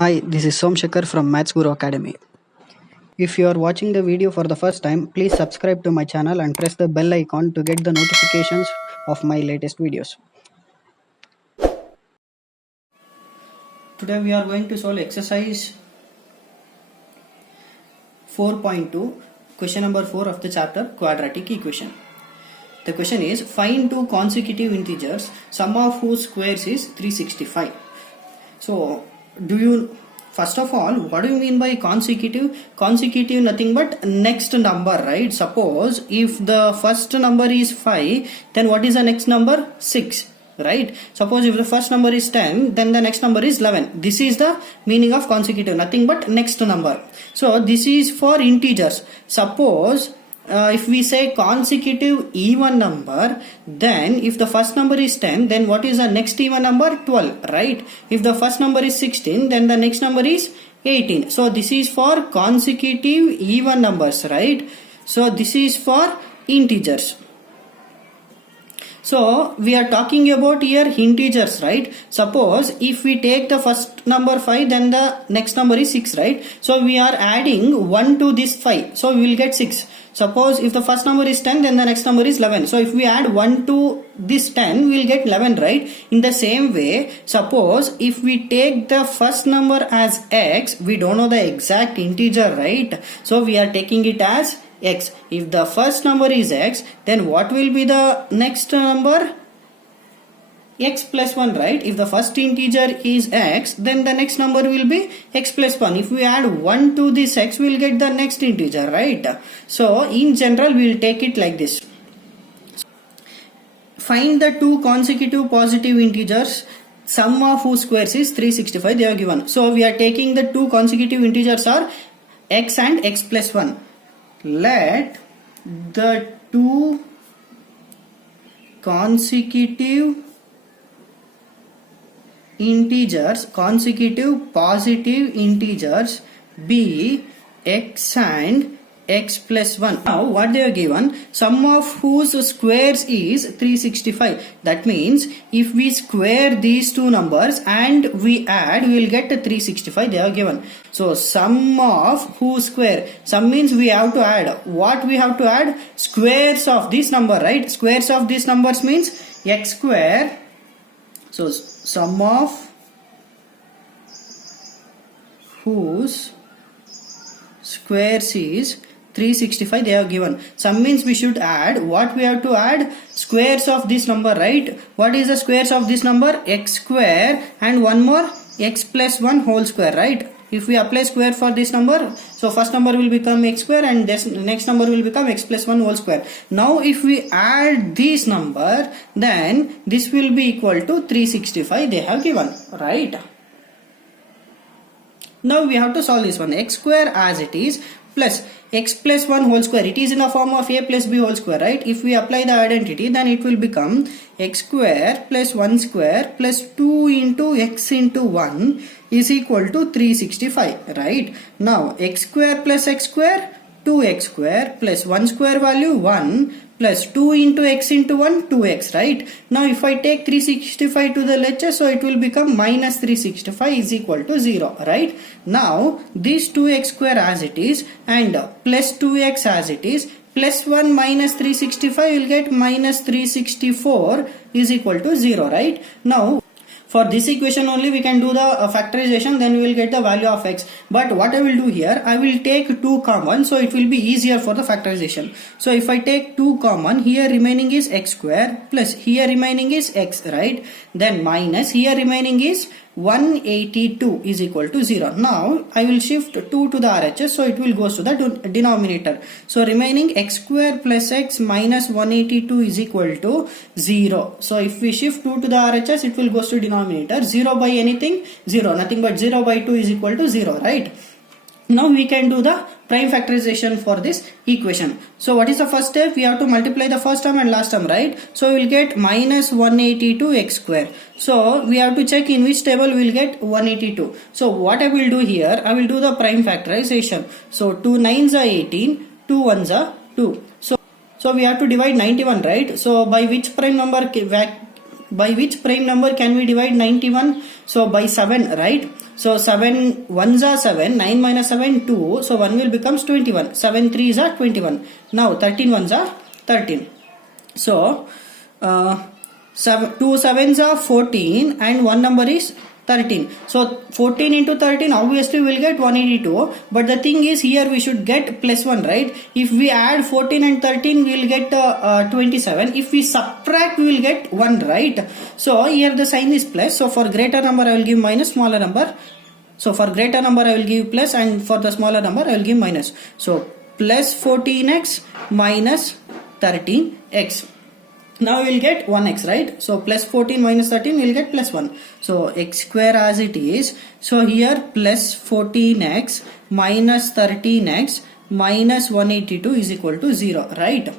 Hi, this is Somshakar from Maths Guru Academy. If you are watching the video for the first time, please subscribe to my channel and press the bell icon to get the notifications of my latest videos. Today we are going to solve exercise 4.2, question number 4 of the chapter Quadratic Equation. The question is, find two consecutive integers, sum of whose squares is 365. So, first of all, what do you mean by consecutive? Consecutive nothing but next number, right? Suppose if the first number is 5, then what is the next number? 6, right? Suppose if the first number is 10, then the next number is 11. This is the meaning of consecutive, nothing but next number. So this is for integers. Suppose if we say consecutive even number, then if the first number is 10, then what is the next even number? 12, right? If the first number is 16, then the next number is 18. So this is for consecutive even numbers, right? So this is for integers. So we are talking about here integers, right? Suppose if we take the first number 5, then the next number is 6, right? So we are adding 1 to this 5, so we will get 6. Suppose if the first number is 10, then the next number is 11. So if we add 1 to this 10, we will get 11, right? In the same way, suppose if we take the first number as x, we don't know the exact integer, right? So we are taking it as x. If the first number is x, then what will be the next number? X plus 1, right? If the first integer is x, then the next number will be x plus 1. If we add 1 to this x, we will get the next integer, right? So in general, we will take it like this. Find the two consecutive positive integers, sum of whose squares is 365. They are given. So we are taking the two consecutive integers are x and x plus 1. Let the two consecutive positive integers be x and x plus 1. Now what they are given, sum of whose squares is 365. That means if we square these two numbers and we add, we will get 365. They are given. So sum of whose square, sum means we have to add. What we have to add? Squares of this number, right? Squares of these numbers means x square. So sum of whose squares is 365. They are given. Sum means we should add. What we have to add? Squares of this number, right? What is the squares of this number? X square and one more x plus 1 whole square, right? If we apply square for this number, so first number will become x square and this next number will become x plus 1 whole square. Now if we add this number, then this will be equal to 365 they have given, right? Now we have to solve this one. X square as it is plus x plus 1 whole square. It is in the form of a plus b whole square, right? If we apply the identity, then it will become x square plus 1 square plus 2 into x into 1 is equal to 365, right? Now x square plus x square, 2x square plus 1 square value 1 plus 2 into x into 1, 2x, right? Now if I take 365 to the lecture, so it will become minus 365 is equal to 0, right? Now this 2x square as it is and plus 2x as it is plus 1 minus 365 will get minus 364 is equal to 0, right? Now for this equation only we can do the factorization, then we will get the value of x. But what I will do here, I will take 2 common, so it will be easier for the factorization. So if I take 2 common, here remaining is x square plus here remaining is x, right? Then minus here remaining is 182 is equal to 0. Now I will shift 2 to the RHS, so it will go to the denominator. So remaining x square plus x minus 182 is equal to 0. So if we shift 2 to the RHS, it will go to denominator. 0 by anything? 0. Nothing but 0 by 2 is equal to 0, right? Now we can do the prime factorization for this equation. So what is the first step? We have to multiply the first term and last term, right? So we will get minus 182 x square. So we have to check in which table we will get 182. So what I will do here, I will do the prime factorization. So 2 9s are 18, 2 1s are 2. So we have to divide 91, right? So by which prime number by which prime number can we divide 91? So by 7, right? So 7 1s are 7, 9 minus 7 2, so 1 will becomes 21, 7 3s are 21. Now 13 1s are 13. So 2 7s are 14 and one number is 13. So 14 into 13 obviously we will get 182, but the thing is here we should get plus 1, right? If we add 14 and 13 we will get 27. If we subtract we will get 1, right? So here the sign is plus. So for greater number I will give minus, smaller number. So for greater number I will give plus and for the smaller number I will give minus. So plus 14x minus 13x. Now we will get 1x, right? So plus 14 minus 13 we will get plus 1. So x square as it is. So here plus 14x minus 13x minus 182 is equal to 0, right?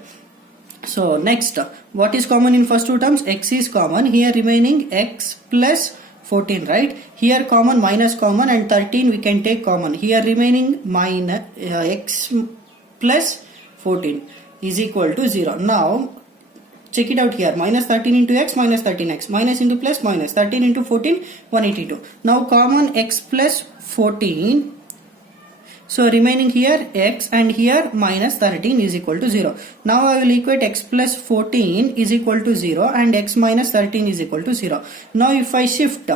So next, what is common in first two terms? X is common. Here remaining x plus 14, right? Here common, minus common, and 13 we can take common. Here remaining minus x plus 14 is equal to 0. Now check it out here. Minus 13 into x minus 13x. Minus into plus minus. 13 into 14, 182. Now common x plus 14. So remaining here x and here minus 13 is equal to 0. Now I will equate x plus 14 is equal to 0 and x minus 13 is equal to 0. Now if I shift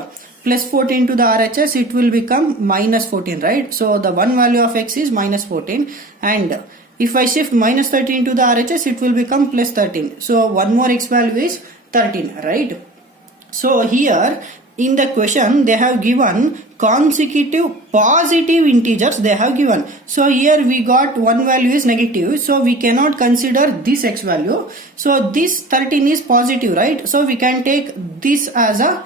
plus 14 to the RHS, it will become minus 14, right? So the one value of x is minus 14, and if I shift minus 13 to the RHS, it will become plus 13. So one more x value is 13, right? So here in the question they have given consecutive positive integers they have given. So here we got one value is negative, so we cannot consider this x value. So this 13 is positive, right? So we can take this as a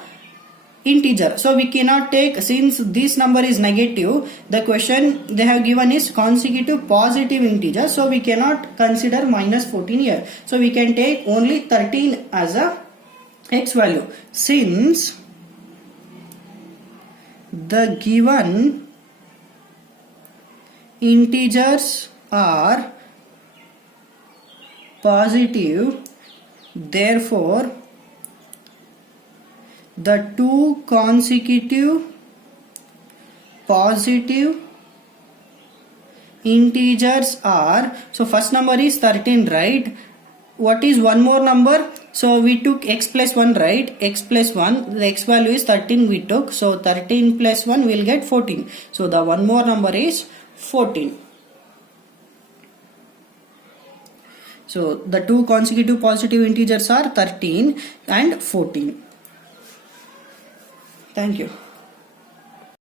integer. So we cannot take, since this number is negative, the question they have given is consecutive positive integer, so we cannot consider minus 14 here. So we can take only 13 as a x value. Since the given integers are positive, therefore the two consecutive positive integers are, so first number is 13, right? What is one more number? So we took x plus 1, right? X plus 1, the x value is 13 we took. So 13 plus 1 will get 14. So the one more number is 14. So the two consecutive positive integers are 13 and 14. Thank you.